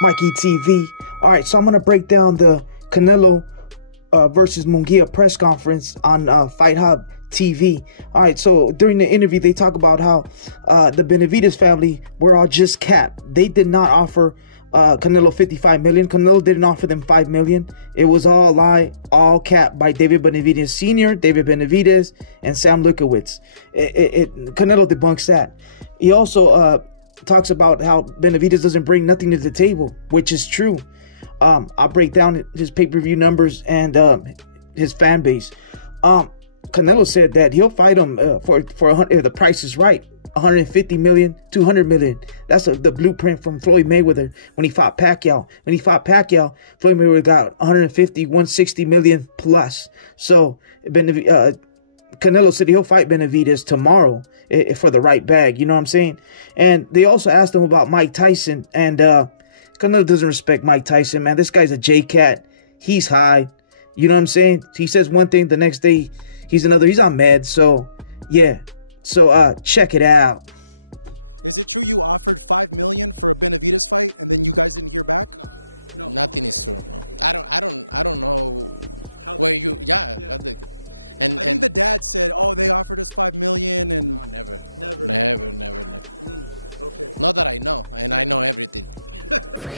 Mikey TV. All right, so I'm gonna break down the Canelo versus Munguia press conference on Fight Hub TV. All right, so during the interview, they talk about how the Benavidez family were all just capped. They did not offer Canelo 55 million. Canelo didn't offer them 5 million. It was all a lie, all capped by David Benavidez Sr., David Benavidez, and Sam Lukowitz. Canelo debunks that. He also talks about how Benavidez doesn't bring nothing to the table, which is true. I'll break down his pay-per-view numbers and his fan base. Canelo said that he'll fight him for if the price is right, 150 million, 200 million. That's the blueprint from Floyd Mayweather when he fought Pacquiao. When he fought Pacquiao, Floyd Mayweather got 150, 160 million plus. So Canelo said he'll fight Benavidez tomorrow for the right bag. You know what I'm saying? And they also asked him about Mike Tyson, and Canelo doesn't respect Mike Tyson, man. This guy's a J-Cat. He's high. You know what I'm saying? He says one thing, the next day he's another. He's on meds. So, yeah. So, check it out.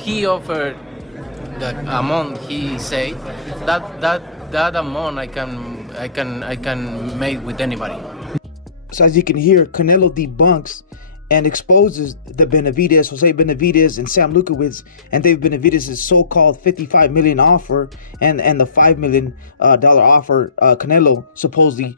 He offered the amount he said, that amount I can make with anybody. So as you can hear, Canelo debunks and exposes the Benavidez, Jose Benavidez, and Sam Lukowitz, and David Benavidez's so-called 55 million offer and the $5 million offer Canelo supposedly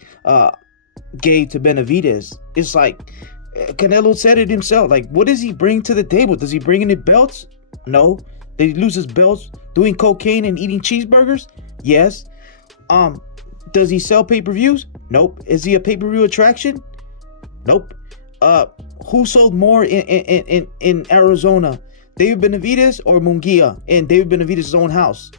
gave to Benavidez. It's like Canelo said it himself. Like, what does he bring to the table? Does he bring any belts? No. Did he lose his belts doing cocaine and eating cheeseburgers? Yes. Does he sell pay-per-views? Nope. Is he a pay-per-view attraction? Nope. Who sold more in Arizona? David Benavidez or Munguia in David Benavidez's own house?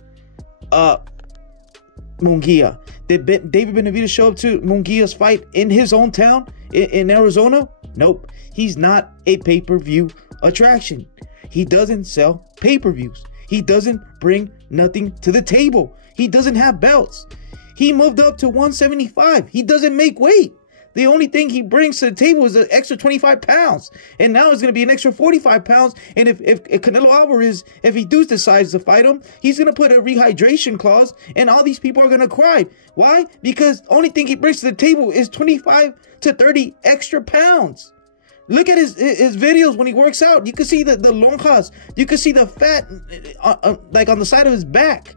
Munguia. Did David Benavidez show up to Munguia's fight in his own town in Arizona? Nope. He's not a pay-per-view attraction. He doesn't sell pay-per-views. He doesn't bring nothing to the table. He doesn't have belts. He moved up to 175. He doesn't make weight. The only thing he brings to the table is an extra 25 pounds. And now it's going to be an extra 45 pounds. And if Canelo Alvarez, if he does decide to fight him, he's going to put a rehydration clause. And all these people are going to cry. Why? Because the only thing he brings to the table is 25 to 30 extra pounds. Look at his videos when he works out. You can see the lonjas. You can see the fat like on the side of his back.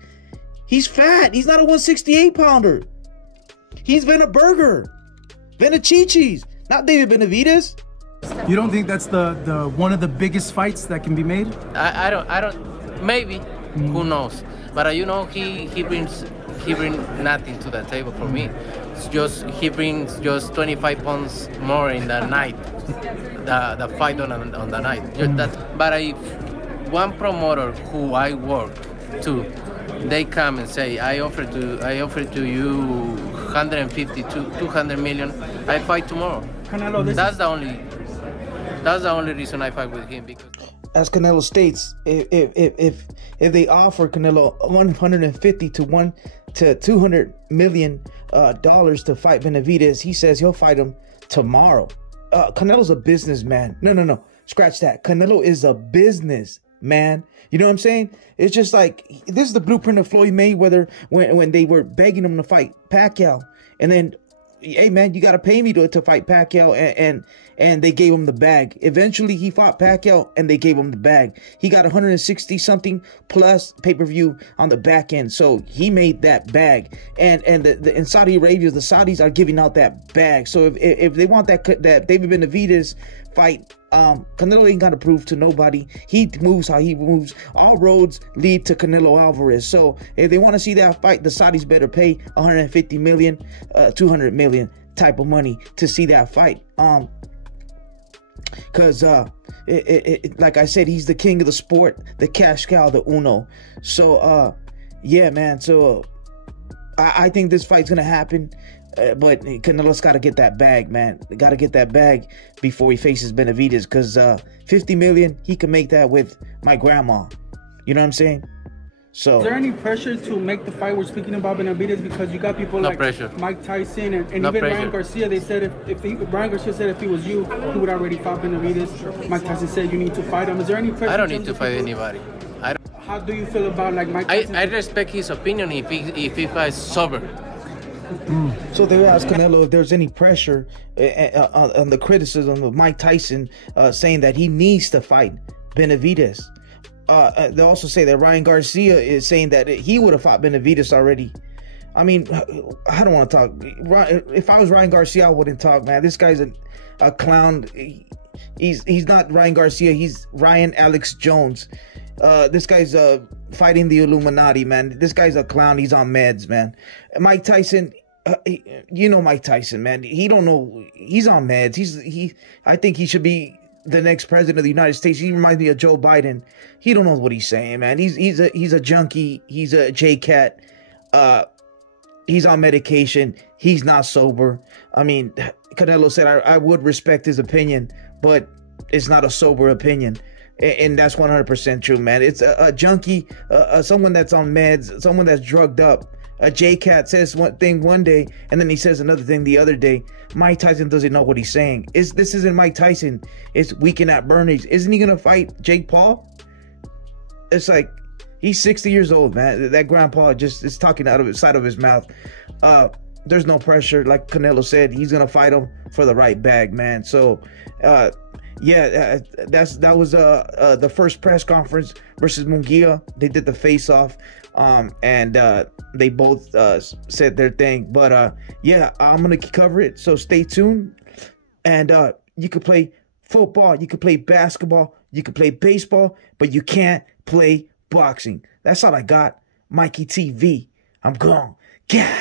He's fat. He's not a 168 pounder. He's Vena Burger. Vena Chi-Chi's. Not David Benavidez. You don't think that's the one of the biggest fights that can be made? I don't. Maybe. Who knows? But you know, he brings nothing to the table for me. It's just he brings just 25 pounds more in the night. The fight on the night. But if one promoter who I work to, they come and say, I offer to you 150 to 200 million, I fight tomorrow. Canelo, that's the only reason I fight with him. Because as Canelo states, if they offer Canelo 150 to 200 million dollars to fight Benavidez, he says he'll fight him tomorrow. Canelo's a businessman. No. Scratch that. Canelo is a businessman. You know what I'm saying? It's just like, this is the blueprint of Floyd Mayweather when they were begging him to fight Pacquiao. And then, hey, man, you got to pay me to fight Pacquiao. And they gave him the bag. Eventually, he fought Pacquiao and they gave him the bag. He got 160-something plus pay-per-view on the back end. So he made that bag. And in Saudi Arabia, the Saudis are giving out that bag. So if they want that David Benavidez fight, Canelo ain't got to prove to nobody. He moves how he moves. All roads lead to Canelo Alvarez. So if they want to see that fight, the Saudis better pay 150 million, 200 million type of money to see that fight. Because like I said, he's the king of the sport, the cash cow, the uno. So yeah, man. So I think this fight's gonna happen. But Canelo's got to get that bag, man. Got to get that bag before he faces Benavidez, because 50 million, he can make that with my grandma. You know what I'm saying? So is there any pressure to make the fight? We're speaking about Benavidez because you got people like pressure. Mike Tyson and No even pressure. Ryan Garcia. They said Ryan Garcia said if he was you, he would already fight Benavidez. Mike Tyson said you need to fight him. Is there any pressure? I don't need to fight anybody. How do you feel about like Mike Tyson? I respect his opinion if he fights sober. So they asked Canelo if there's any pressure on the criticism of Mike Tyson saying that he needs to fight Benavidez. They also say that Ryan Garcia is saying that he would have fought Benavidez already. I mean, I don't want to talk. If I was Ryan Garcia, I wouldn't talk, man. This guy's a clown. He's not Ryan Garcia. He's Ryan Alex Jones. This guy's fighting the Illuminati, man. This guy's a clown. He's on meds, man. Mike Tyson, you know Mike Tyson, man. He don't know. He's on meds. I think he should be the next president of the United States. He reminds me of Joe Biden. He don't know what he's saying, man. He's a junkie. He's a J-Cat. He's on medication. He's not sober. I mean, Canelo said I would respect his opinion, but it's not a sober opinion. And that's 100% true, man. It's a junkie, someone that's on meds, someone that's drugged up. A J-Cat says one thing one day, and then he says another thing the other day. Mike Tyson doesn't know what he's saying. This isn't Mike Tyson. It's Weekend at Bernie's. Isn't he going to fight Jake Paul? It's like, he's 60 years old, man. That grandpa just is talking out of the side of his mouth. There's no pressure. Like Canelo said, he's going to fight him for the right bag, man. So, yeah, that was the first press conference versus Munguia. They did the face-off, and they both said their thing. But yeah, I'm gonna cover it, so stay tuned. And you could play football, you could play basketball, you could play baseball, but you can't play boxing. That's all I got. Mikey TV. I'm gone. Yeah.